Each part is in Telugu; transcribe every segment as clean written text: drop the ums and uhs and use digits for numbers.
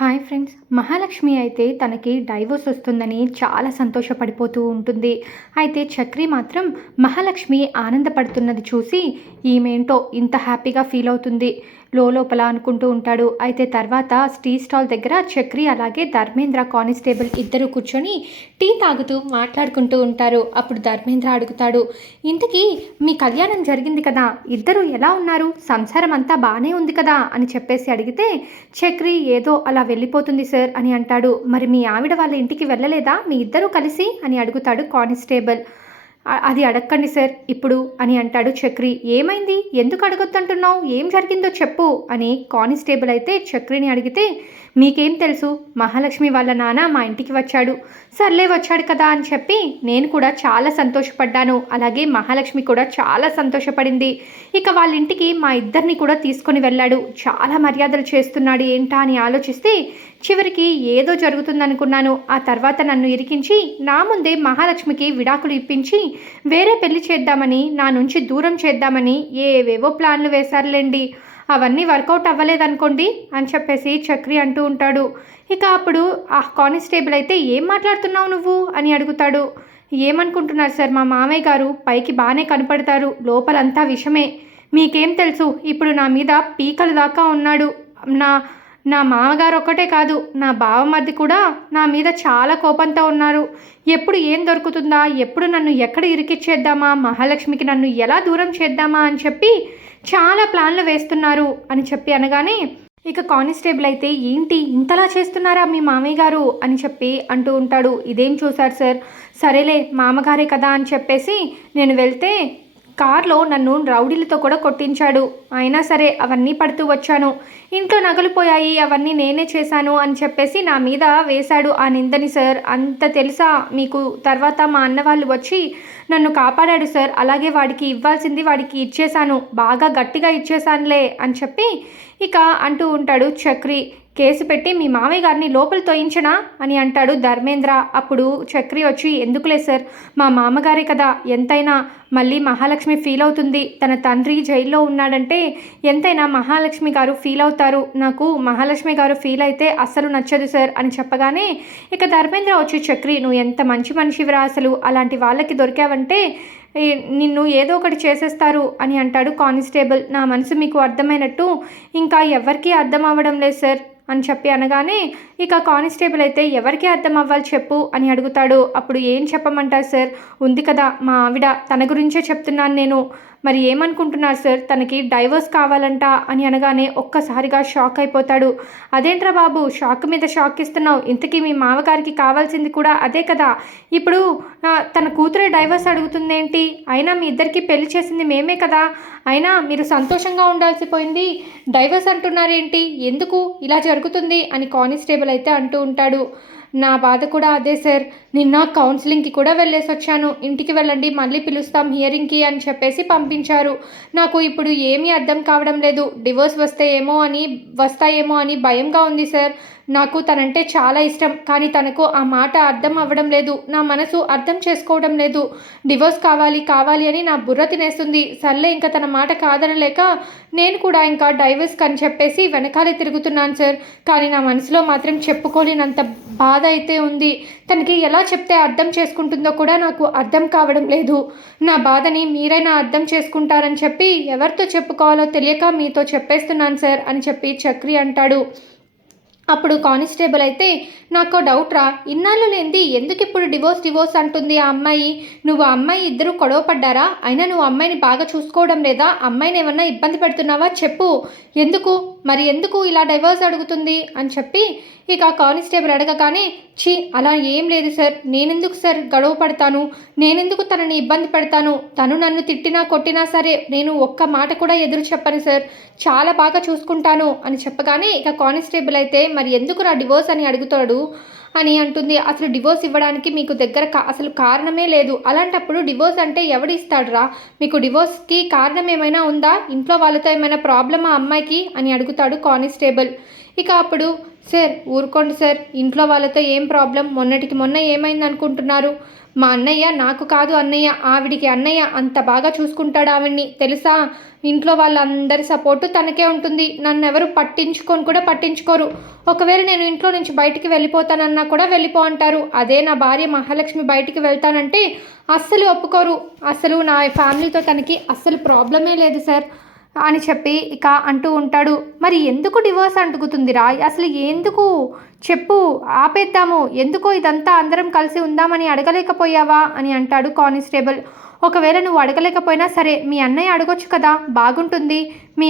Hi friends. మహాలక్ష్మి అయితే తనకి డైవోర్స్ వస్తుందని చాలా సంతోషపడిపోతూ ఉంటుంది. అయితే చక్రి మాత్రం మహాలక్ష్మి ఆనందపడుతున్నది చూసి ఈమెంటో ఇంత హ్యాపీగా ఫీల్ అవుతుంది లోపల అనుకుంటూ ఉంటాడు. అయితే తర్వాత టీ స్టాల్ దగ్గర చక్రి అలాగే ధర్మేంద్ర కానిస్టేబుల్ ఇద్దరు కూర్చొని టీ తాగుతూ మాట్లాడుకుంటూ ఉంటారు. అప్పుడు ధర్మేంద్ర అడుగుతాడు, ఇంతకీ మీ కళ్యాణం జరిగింది కదా, ఇద్దరు ఎలా ఉన్నారు, సంసారం అంతా బాగానే ఉంది కదా అని చెప్పేసి అడిగితే చక్రి ఏదో అలా వెళ్ళిపోతుంది సార్ అని అంటాడు. మరి మీ ఆవిడ వాళ్ళ ఇంటికి వెళ్ళలేదా మీ ఇద్దరూ కలిసి అని అడుగుతాడు కానిస్టేబుల్. అది అడగండి సార్ ఇప్పుడు అని అంటాడు చక్రి. ఏమైంది, ఎందుకు అడగొద్దంటున్నావు, ఏం జరిగిందో చెప్పు అని కానిస్టేబుల్ అయితే చక్రిని అడిగితే, మీకేం తెలుసు, మహాలక్ష్మి వాళ్ళ నాన్న మా ఇంటికి వచ్చాడు, సర్లే వచ్చాడు కదా అని చెప్పి నేను కూడా చాలా సంతోషపడ్డాను, అలాగే మహాలక్ష్మి కూడా చాలా సంతోషపడింది. ఇక వాళ్ళ ఇంటికి మా ఇద్దరిని కూడా తీసుకొని వెళ్ళాడు, చాలా మర్యాదలు చేస్తున్నాడు ఏంటా అని ఆలోచిస్తే చివరికి ఏదో జరుగుతుందనుకున్నాను. ఆ తర్వాత నన్ను ఇరికించి నా ముందే మహాలక్ష్మికి విడాకులు ఇప్పించి వేరే పెళ్లి చేద్దామని, నా నుంచి దూరం చేద్దామని ఏవేవో ప్లాన్లు వేశారులేండి. అవన్నీ వర్కౌట్ అవ్వలేదనుకోండి అని చెప్పేసి చక్రి అంటూ ఉంటాడు. ఇక అప్పుడు ఆ కానిస్టేబుల్ అయితే ఏం మాట్లాడుతున్నావు నువ్వు అని అడుగుతాడు. ఏమనుకుంటున్నారు సార్, మా మామయ్య గారు పైకి బాగానే కనపడతారు, లోపలంతా విషమే. మీకేం తెలుసు, ఇప్పుడు నా మీద పీకల దాకా ఉన్నాడు. నా నా మామగారు ఒక్కటే కాదు, నా బావమరిది కూడా నా మీద చాలా కోపంతో ఉన్నారు. ఎప్పుడు ఏం దొరుకుతుందా, ఎప్పుడు నన్ను ఎక్కడ ఇరికిచ్చేద్దామా, మహాలక్ష్మికి నన్ను ఎలా దూరం చేద్దామా అని చెప్పి చాలా ప్లాన్లు వేస్తున్నారు అని చెప్పి అనగానే ఇక కానిస్టేబుల్ అయితే ఏంటి ఇంతలా చేస్తున్నారా మీ మామయ్య గారు అని చెప్పి అంటూ ఉంటాడు. ఇదేం చూశారు సార్, సరేలే మామగారే కదా అని చెప్పేసి నేను వెళ్తే కార్లో నన్ను రౌడీలతో కూడా కొట్టించాడు, అయినా సరే అవన్నీ పడుతూ వచ్చాను, ఇంట్లో నగలు పోయాయి అవన్నీ నేనే చేశాను అని చెప్పేసి నా మీద వేశాడు ఆ నిందని సార్. అంత తెలుసా మీకు, తర్వాత మా అన్న వాళ్ళు వచ్చి నన్ను కాపాడాడు సార్, అలాగే వాడికి ఇవ్వాల్సింది వాడికి ఇచ్చేశాను, బాగా గట్టిగా ఇచ్చేశానులే అని చెప్పి ఇక అంటూ ఉంటాడు చక్రి. కేసు పెట్టి మీ మామయ్య గారిని లోపల తోయించనా అని అంటాడు ధర్మేంద్ర. అప్పుడు చక్రి వచ్చి ఎందుకులే సార్, మా మామగారే కదా, ఎంతైనా మళ్ళీ మహాలక్ష్మి ఫీల్ అవుతుంది, తన తండ్రి జైల్లో ఉన్నాడంటే ఎంతైనా మహాలక్ష్మి గారు ఫీల్ అవుతారు, నాకు మహాలక్ష్మి గారు ఫీల్ అయితే అస్సలు నచ్చదు సార్ అని చెప్పగానే ఇక ధర్మేంద్ర వచ్చి చక్రి నువ్వు ఎంత మంచి మనిషివిరా, అసలు అలాంటి వాళ్ళకి దొరికావంటే నిన్ను ఏదో ఒకటి చేసేస్తారు అని అంటాడు కానిస్టేబుల్. నా మనసు మీకు అర్థమైనట్టు ఇంకా ఎవరికీ అర్థం అవ్వడం లేదు సార్ అని చెప్పి అనగానే ఇక కానిస్టేబుల్ అయితే ఎవరికి అర్థం అవ్వాలి చెప్పు అని అడుగుతాడు. అప్పుడు ఏం చెప్పమంటారు సార్, ఉంది కదా మా ఆవిడ, తన గురించే చెప్తున్నాను నేను, మరి ఏమనుకుంటున్నారు సార్, తనకి డైవర్స్ కావాలంట అని అనగానే ఒక్కసారిగా షాక్ అయిపోతాడు. అదేంట్రా బాబు షాక్ మీద షాక్ ఇస్తున్నావు, ఇంతకీ మీ మామగారికి కావాల్సింది కూడా అదే కదా, ఇప్పుడు తన కూతురే డైవర్స్ అడుగుతుందేంటి, అయినా మీ ఇద్దరికి పెళ్లి చేసింది మేమే కదా, అయినా మీరు సంతోషంగా ఉండాల్సి పోయింది డైవర్స్ అంటున్నారేంటి, ఎందుకు ఇలా జరుగుతుంది అని కానిస్టేబుల్ అయితే అంటూ ఉంటాడు. నా బాధ కూడా అదే సార్, నిన్న కౌన్సిలింగ్కి కూడా వెళ్ళేసి వచ్చాను, ఇంటికి వెళ్ళండి మళ్ళీ పిలుస్తాం హియరింగ్కి అని చెప్పేసి పంపించారు. నాకు ఇప్పుడు ఏమీ అర్థం కావడం లేదు, డివోర్స్ వస్తాయేమో అని భయంగా ఉంది సార్. నాకు తనంటే చాలా ఇష్టం, కానీ తనకు ఆ మాట అర్థం అవ్వడం లేదు, నా మనసు అర్థం చేసుకోవడం లేదు, డివోర్స్ కావాలి అని నా బుర్ర తినేస్తుంది. సర్లే ఇంకా తన మాట కాదనలేక నేను కూడా ఇంకా డైవర్స్ అని చెప్పేసి వెనకాలే తిరుగుతున్నాను సార్. కానీ నా మనసులో మాత్రం చెప్పుకోలేనంత బాధ అయితే ఉంది. తనకి ఎలా చెప్తే అర్థం చేసుకుంటుందో కూడా నాకు అర్థం కావడం లేదు. నా బాధని మీరైనా అర్థం చేసుకుంటారని చెప్పి ఎవరితో చెప్పుకోవాలో తెలియక మీతో చెప్పేస్తున్నాను సార్ అని చెప్పి చక్రి అంటాడు. అప్పుడు కానిస్టేబుల్ అయితే నాకు డౌట్ రా, ఇన్నాళ్ళు లేనిది ఎందుకు ఇప్పుడు డివోర్స్ అంటుంది ఆ అమ్మాయి, నువ్వు ఆ అమ్మాయి ఇద్దరు గొడవ పడ్డారా, అయినా నువ్వు అమ్మాయిని బాగా చూసుకోవడం లేదా, అమ్మాయిని ఏమన్నా ఇబ్బంది పెడుతున్నావా చెప్పు, ఎందుకు ఇలా డైవర్స్ అడుగుతుంది అని చెప్పి ఇక కానిస్టేబుల్ అడగగానే అలా ఏం లేదు సార్, నేనెందుకు సార్ గొడవ పడతాను, నేనెందుకు తనని ఇబ్బంది పెడతాను, తను నన్ను తిట్టినా కొట్టినా సరే నేను ఒక్క మాట కూడా ఎదురు చెప్పను సార్, చాలా బాగా చూసుకుంటాను అని చెప్పగానే ఇక కానిస్టేబుల్ అయితే మరి ఎందుకు రా డివోర్స్ అని అడుగుతాడు అని అంటుంది. అసలు డివోర్స్ ఇవ్వడానికి మీకు దగ్గర అసలు కారణమే లేదు, అలాంటప్పుడు డివోర్స్ అంటే ఎవడు ఇస్తాడు రా, మీకు డివోర్స్కి కారణం ఏమైనా ఉందా, ఇంట్లో వాళ్ళతో ఏమైనా ప్రాబ్లమా అమ్మాయికి అని అడుగుతాడు కానిస్టేబుల్. ఇక అప్పుడు సార్ ఊరుకోండి సార్, ఇంట్లో వాళ్ళతో ఏం ప్రాబ్లం, మొన్నటికి మొన్న ఏమైంది అనుకుంటున్నారు? మా అన్నయ్య నాకు కాదు అన్నయ్య, ఆవిడికి అన్నయ్య అంత బాగా చూసుకుంటాడు ఆవిడ్ని తెలుసా? ఇంట్లో వాళ్ళందరి సపోర్టు తనకే ఉంటుంది. నన్ను ఎవరు పట్టించుకొని కూడా పట్టించుకోరు. ఒకవేళ నేను ఇంట్లో నుంచి బయటికి వెళ్ళిపోతానన్నా కూడా వెళ్ళిపో అంటారు. అదే నా భార్య మహాలక్ష్మి బయటికి వెళ్తానంటే అస్సలు ఒప్పుకోరు. అసలు నా ఫ్యామిలీతో తనకి అస్సలు ప్రాబ్లమే లేదు సార్ అని చెప్పి ఇక అంటూ ఉంటాడు. మరి ఎందుకు డివోర్స్ అంటుకుతుందిరా? అసలు ఎందుకు చెప్పు, ఆపేద్దాము. ఎందుకో ఇదంతా అందరం కలిసి ఉందామని అడగలేకపోయావా అని అంటాడు కానిస్టేబుల్. ఒకవేళ నువ్వు అడగలేకపోయినా సరే మీ అన్నయ్య అడగొచ్చు కదా, బాగుంటుంది. మీ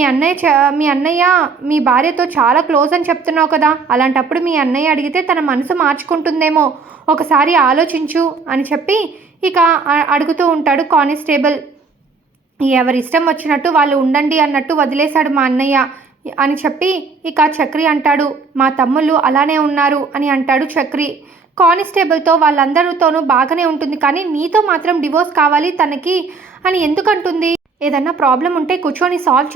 అన్నయ్య మీ భార్యతో చాలా క్లోజ్ అని చెప్తున్నావు కదా, అలాంటప్పుడు మీ అన్నయ్య అడిగితే తన మనసు మార్చుకుంటుందేమో, ఒకసారి ఆలోచించు అని చెప్పి ఇక అడుగుతూ ఉంటాడు కానిస్టేబుల్. ఎవరిష్టం వచ్చినట్టు వాళ్ళు ఉండండి అన్నట్టు వదిలేశాడు మా అన్నయ్య అని చెప్పి ఇక చక్రి అంటాడు. మా తమ్ముళ్ళు అలానే ఉన్నారు అని అంటాడు చక్రి. కానిస్టేబుల్తో వాళ్ళందరితోనూ బాగానే ఉంటుంది, కానీ నీతో మాత్రం డివోర్స్ కావాలి తనకి అని ఎందుకంటుంది? ఏదన్నా ప్రాబ్లం ఉంటే కూర్చొని సాల్వ్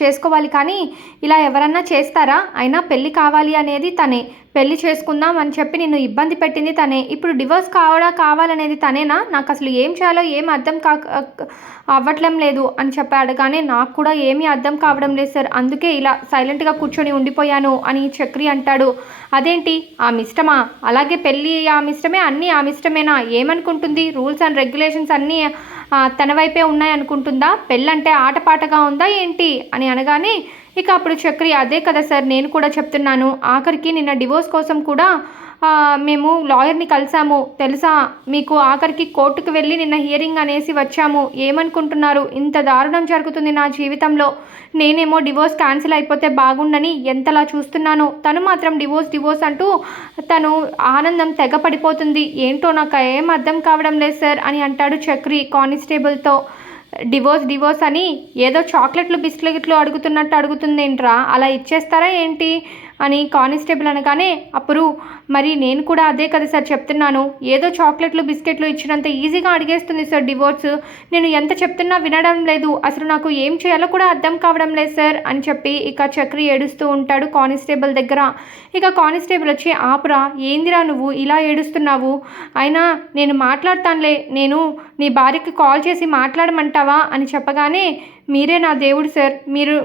చేసుకోవాలి కానీ ఇలా ఎవరన్నా చేస్తారా? అయినా పెళ్ళి కావాలి అనేది తనే, పెళ్లి చేసుకుందాం అని చెప్పి నిన్ను ఇబ్బంది పెట్టింది తనే, ఇప్పుడు డివోర్స్ కావాలనేది తనేనా? నాకు అసలు ఏం చేయాలో ఏం అర్థం అవ్వట్లం లేదు అని చెప్పి అడగానే నాకు కూడా ఏమీ అర్థం కావడం లేదు సార్, అందుకే ఇలా సైలెంట్గా కూర్చొని ఉండిపోయాను అని చక్రి అంటాడు. అదేంటి ఆమె ఇష్టమా? అలాగే పెళ్ళి ఆమె ఇష్టమే, అన్నీ ఆమె ఇష్టమేనా? ఏమనుకుంటుంది? రూల్స్ అండ్ రెగ్యులేషన్స్ అన్నీ తన వైపే ఉన్నాయనుకుంటుందా? పెళ్ళంటే ఆటపాటగా ఉందా ఏంటి అని అనగానే ఇక అప్పుడు చక్రి అదే కదా సార్ నేను కూడా చెప్తున్నాను, ఆఖరికి నిన్న డివోర్స్ కోసం కూడా మేము లాయర్ని కలిసాము తెలుసా మీకు, ఆఖరికి కోర్టుకు వెళ్ళి నిన్న హియరింగ్ అనేసి వచ్చాము. ఏమనుకుంటున్నారు? ఇంత దారుణం జరుగుతుంది నా జీవితంలో, నేనేమో డివోర్స్ క్యాన్సిల్ అయిపోతే బాగుండని ఎంతలా చూస్తున్నాను, తను మాత్రం డివోర్స్ అంటూ తను ఆనందం తెగ పడిపోతుంది. ఏంటో నాకు ఏం అర్థం కావడం లేదు సార్ అని అంటాడు చక్రి కానిస్టేబుల్తో. డివోర్స్ అని ఏదో చాక్లెట్లు బిస్కెట్లు అడుగుతున్నట్టు అడుగుతుందేంట్రా, అలా ఇచ్చేస్తారా ఏంటి అని కానిస్టేబుల్ అనగానే అప్పుడు మరి నేను కూడా అదే కదా సార్ చెప్తున్నాను, ఏదో చాక్లెట్లు బిస్కెట్లు ఇచ్చినంత ఈజీగా అడిగేస్తుంది సార్ డివోర్స్, నేను ఎంత చెప్తున్నా వినడం లేదు, అసలు నాకు ఏం చేయాలో కూడా అర్థం కావడం లేదు సార్ అని చెప్పి ఇక చక్రి ఏడుస్తూ ఉంటాడు కానిస్టేబుల్ దగ్గర. ఇక కానిస్టేబుల్ వచ్చి ఆపురా, ఏందిరా నువ్వు ఇలా ఏడుస్తున్నావు, అయినా నేను మాట్లాడతానులే, నేను నీ భార్యకి కాల్ చేసి మాట్లాడమంటావా అని చెప్పగానే మీరే నా దేవుడు సార్,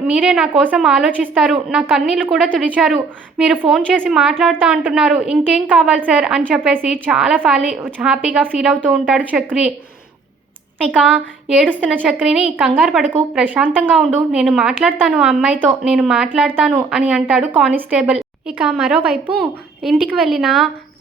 మీరే నా కోసం ఆలోచిస్తారు, నా కన్నీళ్ళు కూడా తుడిచారు, మీరు ఫోన్ చేసి మాట్లాడుతా అంటున్నారు, ఇంకేం కావాలి సార్ అని చెప్పేసి చాలా హ్యాపీగా ఫీల్ అవుతూ ఉంటాడు చక్రి. ఇక ఏడుస్తున్న చక్రిని కంగారు పడకు, ప్రశాంతంగా ఉండు, నేను మాట్లాడతాను ఆ అమ్మాయితో, నేను మాట్లాడతాను అని అంటాడు కానిస్టేబుల్. ఇక మరోవైపు ఇంటికి వెళ్ళిన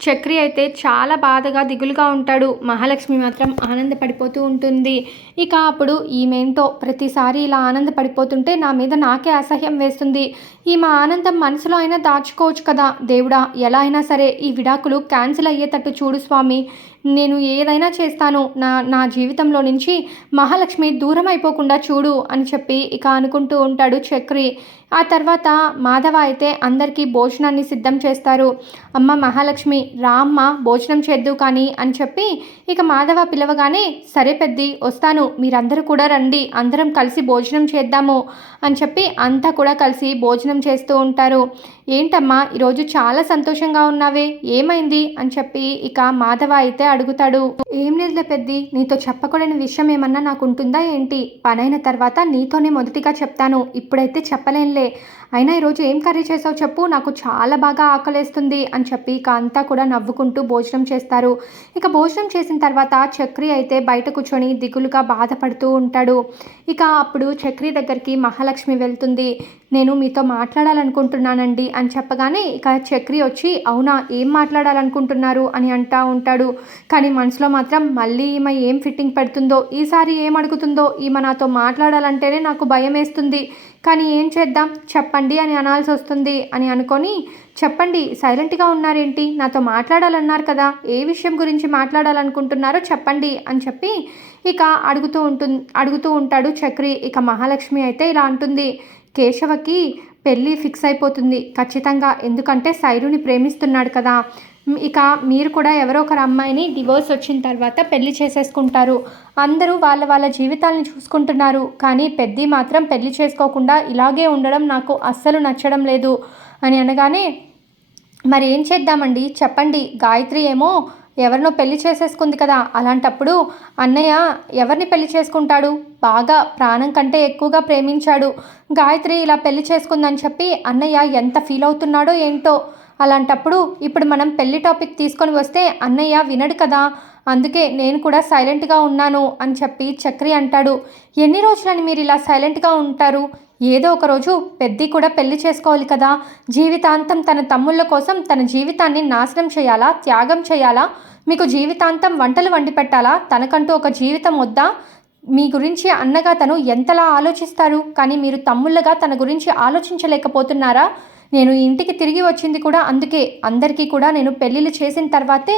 చక్రి అయితే చాలా బాధగా దిగులుగా ఉంటాడు. మహాలక్ష్మి మాత్రం ఆనందపడిపోతూ ఉంటుంది. ఇక అప్పుడు ఈమెంటో ప్రతిసారి ఇలా ఆనందపడిపోతుంటే నా మీద నాకే అసహ్యం వేస్తుంది. ఈమె ఆనందం మనసులో అయినా దాచుకోవచ్చు కదా దేవుడా, ఎలా అయినా సరే ఈ విడాకులు క్యాన్సిల్ అయ్యేటట్టు చూడు స్వామి, నేను ఏదైనా చేస్తాను, నా జీవితంలో నుంచి మహాలక్ష్మి దూరం అయిపోకుండా చూడు అని చెప్పి ఇక అనుకుంటూ ఉంటాడు చక్రి. ఆ తర్వాత మాధవ అయితే అందరికీ భోజనాన్ని సిద్ధం చేస్తారు. అమ్మ మహాలక్ష్మి రామ్మ భోజనం చేద్దు కానీ అని చెప్పి ఇక మాధవ పిలవగానే సరే పెద్ది వస్తాను, మీరందరూ కూడా రండి, అందరం కలిసి భోజనం చేద్దాము అని చెప్పి అంతా కూడా కలిసి భోజనం చేస్తూ ఉంటారు. ఏంటమ్మా ఈరోజు చాలా సంతోషంగా ఉన్నావే, ఏమైంది అని చెప్పి ఇక మాధవ అయితే అడుగుతాడు. ఏం లేదులే పెద్ది, నీతో చెప్పకూడని విషయం ఏమన్నా నాకు ఉంటుందా ఏంటి, పనైన తర్వాత నీతోనే మొదటిగా చెప్తాను, ఇప్పుడైతే చెప్పలేనులే, అయినా ఈరోజు ఏం కర్రీ చేసావు చెప్పు, నాకు చాలా బాగా ఆకలేస్తుంది అని చెప్పి ఇక అంతా కూడా నవ్వుకుంటూ భోజనం చేస్తారు. ఇక భోజనం చేసిన తర్వాత చక్రి అయితే బయట కూర్చొని దిగులుగా బాధపడుతూ ఉంటాడు. ఇక అప్పుడు చక్రి దగ్గరికి మహాలక్ష్మి వెళ్తుంది. నేను మీతో మాట్లాడాలనుకుంటున్నానండి అని చెప్పగానే ఇక చక్రి వచ్చి అవునా ఏం మాట్లాడాలనుకుంటున్నారు అని అంటూ ఉంటాడు. కానీ మనసులో మాత్రం మళ్ళీ ఈమె ఏం ఫిట్టింగ్ పెడుతుందో, ఈసారి ఏం అడుగుతుందో, ఈమె నాతో మాట్లాడాలంటేనే నాకు భయం వేస్తుంది, కానీ ఏం చేద్దాం చెప్పండి అని అనాల్సి వస్తుంది అని అనుకొని చెప్పండి సైలెంట్గా ఉన్నారేంటి, నాతో మాట్లాడాలన్నారు కదా, ఏ విషయం గురించి మాట్లాడాలనుకుంటున్నారో చెప్పండి అని చెప్పి ఇక అడుగుతూ ఉంటాడు చక్రి. ఇక మహాలక్ష్మి అయితే ఇలా అంటుంది, కేశవకి పెళ్ళి ఫిక్స్ అయిపోతుంది ఖచ్చితంగా, ఎందుకంటే సైరుని ప్రేమిస్తున్నాడు కదా, ఇక మీరు కూడా ఎవరో ఒకరు అమ్మాయిని డివోర్స్ వచ్చిన తర్వాత పెళ్లి చేసేసుకుంటారు, అందరూ వాళ్ళ జీవితాలను చూసుకుంటున్నారు, కానీ పెద్ది మాత్రం పెళ్లి చేసుకోకుండా ఇలాగే ఉండడం నాకు అస్సలు నచ్చడం లేదు, అని అనగానే, మరి ఏం చేద్దామండి చెప్పండి, గాయత్రి ఏమో ఎవరినో పెళ్లి చేసేసుకుంది కదా, అలాంటప్పుడు అన్నయ్య ఎవరిని పెళ్లి చేసుకుంటాడు, బాగా ప్రాణం కంటే ఎక్కువగా ప్రేమించాడు. గాయత్రి ఇలా పెళ్లి చేసుకుందని చెప్పి అన్నయ్య ఎంత ఫీల్ అవుతున్నాడో ఏంటో. అలాంటప్పుడు ఇప్పుడు మనం పెళ్లి టాపిక్ తీసుకొని వస్తే అన్నయ్య వినడు కదా, అందుకే నేను కూడా సైలెంట్గా ఉన్నాను అని చెప్పి చక్రి అంటాడు. ఎన్ని రోజులని మీరు ఇలా సైలెంట్గా ఉంటారు, ఏదో ఒక రోజు పెద్ది కూడా పెళ్లి చేసుకోవాలి కదా, జీవితాంతం తన తమ్ముళ్ళ కోసం తన జీవితాన్ని నాశనం చేయాలా, త్యాగం చేయాలా, మీకు జీవితాంతం వంటలు వండి పెట్టాలా, తనకంటూ ఒక జీవితం వద్దా, మీ గురించి అన్నగా తను ఎంతలా ఆలోచిస్తారు, కానీ మీరు తమ్ముళ్ళగా తన గురించి ఆలోచించలేకపోతున్నారా. నేను ఈ ఇంటికి తిరిగి వచ్చింది కూడా అందుకే, అందరికీ కూడా నేను పెళ్ళిళ్ళు చేసిన తర్వాతే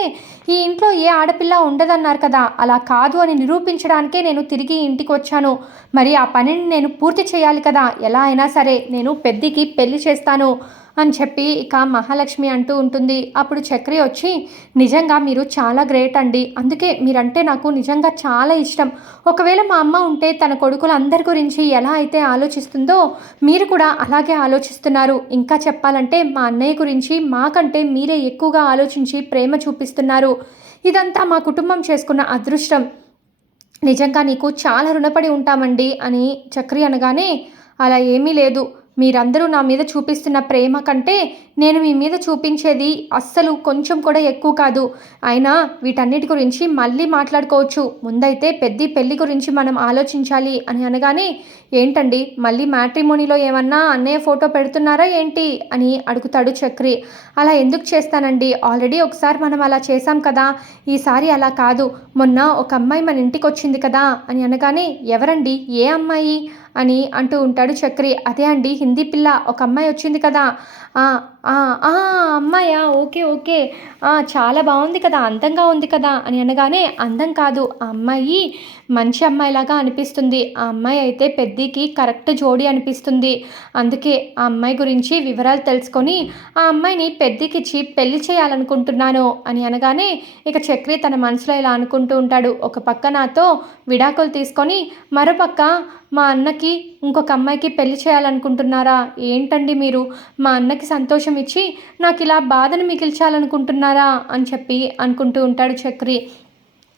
ఈ ఇంట్లో ఏ ఆడపిల్ల ఉండదన్నారు కదా, అలా కాదు అని నిరూపించడానికే నేను తిరిగి ఇంటికి వచ్చాను. మరి ఆ పనిని నేను పూర్తి చేయాలి కదా, ఎలా అయినా సరే నేను పెద్దికి పెళ్లి చేస్తాను అని చెప్పి ఇక మహాలక్ష్మి అంటూ ఉంటుంది. అప్పుడు చక్రి వచ్చి, నిజంగా మీరు చాలా గ్రేట్ అండి, అందుకే మీరంటే నాకు నిజంగా చాలా ఇష్టం. ఒకవేళ మా అమ్మ ఉంటే తన కొడుకులు అందరి గురించి ఎలా అయితే ఆలోచిస్తుందో మీరు కూడా అలాగే ఆలోచిస్తున్నారు. ఇంకా చెప్పాలంటే మా అన్నయ్య గురించి మాకంటే మీరే ఎక్కువగా ఆలోచించి ప్రేమ చూపిస్తున్నారు. ఇదంతా మా కుటుంబం చేసుకున్న అదృష్టం. నిజంగా నీకు చాలా రుణపడి ఉంటామండి అని చక్రి అనగానే, అలా ఏమీ లేదు, మీరందరూ నా మీద చూపిస్తున్న ప్రేమ కంటే నేను మీ మీద చూపించేది అస్సలు కొంచెం కూడా ఎక్కువ కాదు. అయినా వీటన్నిటి గురించి మళ్ళీ మాట్లాడుకోవచ్చు, ముందైతే పెళ్లి గురించి మనం ఆలోచించాలి అని అనగానే, ఏంటండి మళ్ళీ మ్యాట్రిమోనీలో ఏమన్నా అన్నయ్య ఫోటో పెడుతున్నారా ఏంటి అని అడుగుతాడు చక్రి. అలా ఎందుకు చేస్తానండి, ఆల్రెడీ ఒకసారి మనం అలా చేశాం కదా, ఈసారి అలా కాదు, మొన్న ఒక అమ్మాయి మన ఇంటికి వచ్చింది కదా అని అనగానే, ఎవరండి, ఏ అమ్మాయి అని అంటూ ఉంటాడు చక్రి. అదే అండి హిందీ పిల్ల, ఒక అమ్మాయి వచ్చింది కదా, అమ్మాయా, ఓకే ఓకే, చాలా బాగుంది కదా, అందంగా ఉంది కదా అని అనగానే, అందం కాదు, ఆ అమ్మాయి మంచి అమ్మాయిలాగా అనిపిస్తుంది, ఆ అమ్మాయి అయితే పెద్దికి కరెక్ట్ జోడి అనిపిస్తుంది, అందుకే ఆ అమ్మాయి గురించి వివరాలు తెలుసుకొని ఆ అమ్మాయిని పెద్దికిచ్చి పెళ్లి చేయాలనుకుంటున్నాను అని అనగానే, ఇక చక్రి తన మనసులో ఇలా అనుకుంటూ ఉంటాడు. ఒక పక్క నాతో విడాకులు తీసుకొని మరోపక్క మా అన్నకి ఇంకొక అమ్మాయికి పెళ్లి చేయాలనుకుంటున్నారా, ఏంటండి మీరు, మా అన్నకి సంతోషం ఇచ్చి నాకు ఇలా బాధను మిగిల్చాలనుకుంటున్నారా అని చెప్పి అనుకుంటూ ఉంటాడు చక్రి.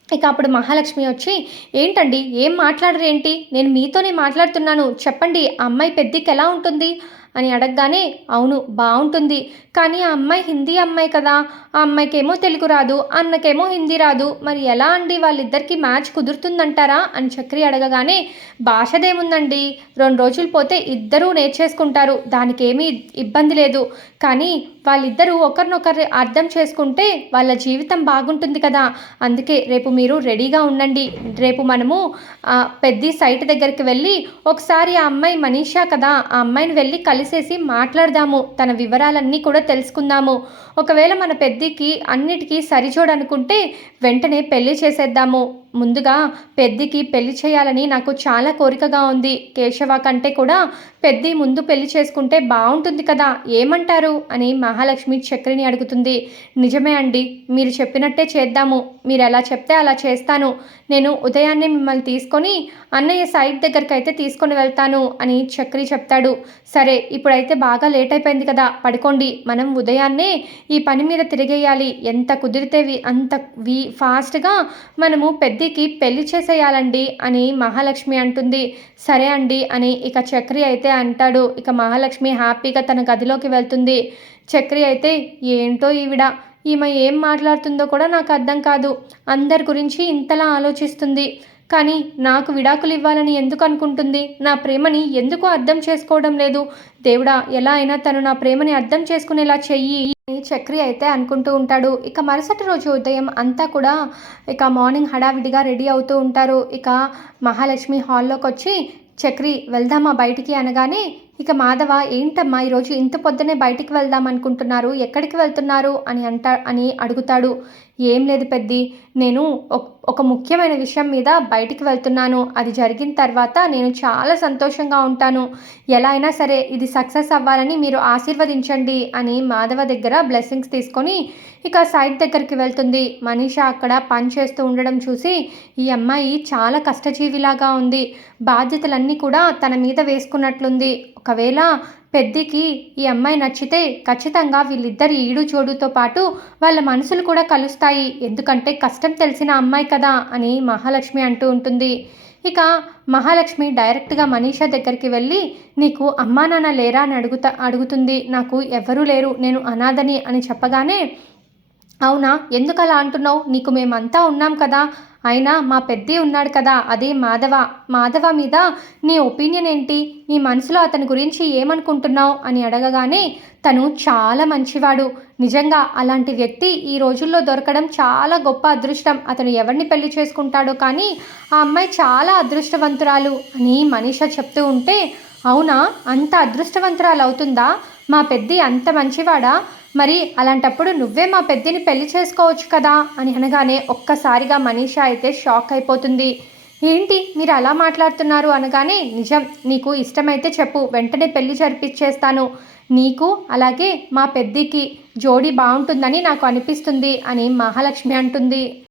ఇక అప్పుడు మహాలక్ష్మి వచ్చి, ఏంటండి ఏం మాట్లాడరేంటి, నేను మీతోనే మాట్లాడుతున్నాను, చెప్పండి ఆ అమ్మాయి పెద్దికి ఎలా ఉంటుంది అని అడగగానే, అవును బాగుంటుంది, కానీ ఆ అమ్మాయి హిందీ అమ్మాయి కదా, ఆ అమ్మాయికేమో తెలుగు రాదు, అన్నకేమో హిందీ రాదు, మరి ఎలా అండి వాళ్ళిద్దరికీ మ్యాచ్ కుదురుతుందంటారా అని చక్రి అడగగానే, భాషదేముందండి, 2 రోజులు పోతే ఇద్దరూ నేర్చేసుకుంటారు, దానికి ఏమీ ఇబ్బంది లేదు, కానీ వాళ్ళిద్దరూ ఒకరినొకరు అర్థం చేసుకుంటే వాళ్ళ జీవితం బాగుంటుంది కదా, అందుకే రేపు మీరు రెడీగా ఉండండి, రేపు మనము పెద్ద సైట్ దగ్గరికి వెళ్ళి ఒకసారి ఆ అమ్మాయి మనీషా కదా, ఆ అమ్మాయిని వెళ్ళి కలిసేసి మాట్లాడదాము, తన వివరాలన్నీ కూడా తెలుసుకుందాము, ఒకవేళ మన పెద్దికి అన్నిటికీ సరిచూడనుకుంటే వెంటనే పెళ్లి చేసేద్దాము, ముందుగా పెద్దికి పెళ్లి చేయాలని నాకు చాలా కోరికగా ఉంది, కేశవ కంటే కూడా పెద్ది ముందు పెళ్లి చేసుకుంటే బాగుంటుంది కదా, ఏమంటారు అని మహాలక్ష్మి చక్రిని అడుగుతుంది. నిజమే అండి, మీరు చెప్పినట్టే చేద్దాము, మీరు ఎలా చెప్తే అలా చేస్తాను, నేను ఉదయాన్నే మిమ్మల్ని తీసుకొని అన్నయ్య సైట్ దగ్గరికి అయితే తీసుకొని వెళ్తాను అని చక్రి చెప్తాడు. సరే ఇప్పుడైతే బాగా లేట్ అయిపోయింది కదా, పడుకోండి, మనం ఉదయాన్నే ఈ పని మీద తిరిగేయాలి, ఎంత కుదిరితే అంత ఫాస్ట్గా మనము పెద్దికి పెళ్లి చేసేయాలండి అని మహాలక్ష్మి అంటుంది. సరే అండి అని ఇక చక్రి అయితే అంటాడు. ఇక మహాలక్ష్మి హ్యాపీగా తన గదిలోకి వెళ్తుంది. చక్రి అయితే, ఏంటో ఈమె ఏం మాట్లాడుతుందో కూడా నాకు అర్థం కాదు, అందరి గురించి ఇంతలా ఆలోచిస్తుంది, కానీ నాకు విడాకులు ఇవ్వాలని ఎందుకు అనుకుంటుంది, నా ప్రేమని ఎందుకు అర్థం చేసుకోవడం లేదు, దేవుడా ఎలా అయినా తను నా ప్రేమని అర్థం చేసుకునేలా చెయ్యి అని చక్రి అయితే అనుకుంటూ ఉంటాడు. ఇక మరుసటి రోజు ఉదయం అంతా కూడా ఇక మార్నింగ్ హడావిడిగా రెడీ అవుతూ ఉంటారు. ఇక మహాలక్ష్మి హాల్లోకి వచ్చి, చక్రి వెళ్దామా బయటికి అనగానే, ఇక మాధవ, ఏంటమ్మా ఈరోజు ఇంత పొద్దునే బయటికి వెళ్దాం అనుకుంటున్నారు, ఎక్కడికి వెళ్తున్నారు అని అడుగుతాడు. ఏం లేదు పెద్ది, నేను ఒక ముఖ్యమైన విషయం మీద బయటికి వెళ్తున్నాను, అది జరిగిన తర్వాత నేను చాలా సంతోషంగా ఉంటాను, ఎలా అయినా సరే ఇది సక్సెస్ అవ్వాలని మీరు ఆశీర్వదించండి అని మాధవ దగ్గర బ్లెస్సింగ్స్ తీసుకొని ఇక సైట్ దగ్గరికి వెళ్తుంది. మనీషా అక్కడ పని చేస్తూ ఉండడం చూసి, ఈ అమ్మాయి చాలా కష్టజీవిలాగా ఉంది, బాధ్యతలన్నీ కూడా తన మీద వేసుకున్నట్లుంది, ఒకవేళ పెద్దికి ఈ అమ్మాయి నచ్చితే ఖచ్చితంగా వీళ్ళిద్దరి ఈడు జోడుతో పాటు వాళ్ళ మనసులు కూడా కలుస్తాయి. ఎందుకంటే కష్టం తెలిసిన అమ్మాయి కదా అని మహాలక్ష్మి అంటూ ఉంటుంది. ఇక మహాలక్ష్మి డైరెక్ట్‌గా మనీషా దగ్గరికి వెళ్ళి, "నీకు అమ్మా, నాన్న లేరా?" అని అడుగుతుంది. "నాకు ఎవ్వరూ లేరు. నేను అనాథని" అని చెప్పగానే, "అవునా? ఎందుకలా అంటున్నావు? నీకు మేమంతా ఉన్నాం కదా! అయినా మా పెద్ది ఉన్నాడు కదా! అదే మాధవ. మాధవ మీద నీ ఒపీనియన్ ఏంటి? నీ మనసులో అతని గురించి ఏమనుకుంటున్నావు?" అని అడగగానే, "తను చాలా మంచివాడు. నిజంగా అలాంటి వ్యక్తి ఈ రోజుల్లో దొరకడం చాలా గొప్ప అదృష్టం. అతను ఎవరిని పెళ్లి చేసుకుంటాడో కానీ ఆ అమ్మాయి చాలా అదృష్టవంతురాలు" అని మనీషా చెప్తూ ఉంటే, "అవునా? అంత అదృష్టవంతురాలవుతుందా? మా పెద్ది అంత మంచివాడా? మరి అలాంటప్పుడు నువ్వే మా పెద్దిని పెళ్లి చేసుకోవచ్చు కదా" అని అనగానే ఒక్కసారిగా మనీషా అయితే షాక్ అయిపోతుంది. "ఏంటి మీరు అలా మాట్లాడుతున్నారు?" అనగానే, "నిజం. నీకు ఇష్టమైతే చెప్పు, వెంటనే పెళ్లి జరిపిచ్చేస్తాను. నీకు అలాగే మా పెద్దికి జోడీ బావుంటుందని నాకు అనిపిస్తుంది" అని మహాలక్ష్మి అంటుంది.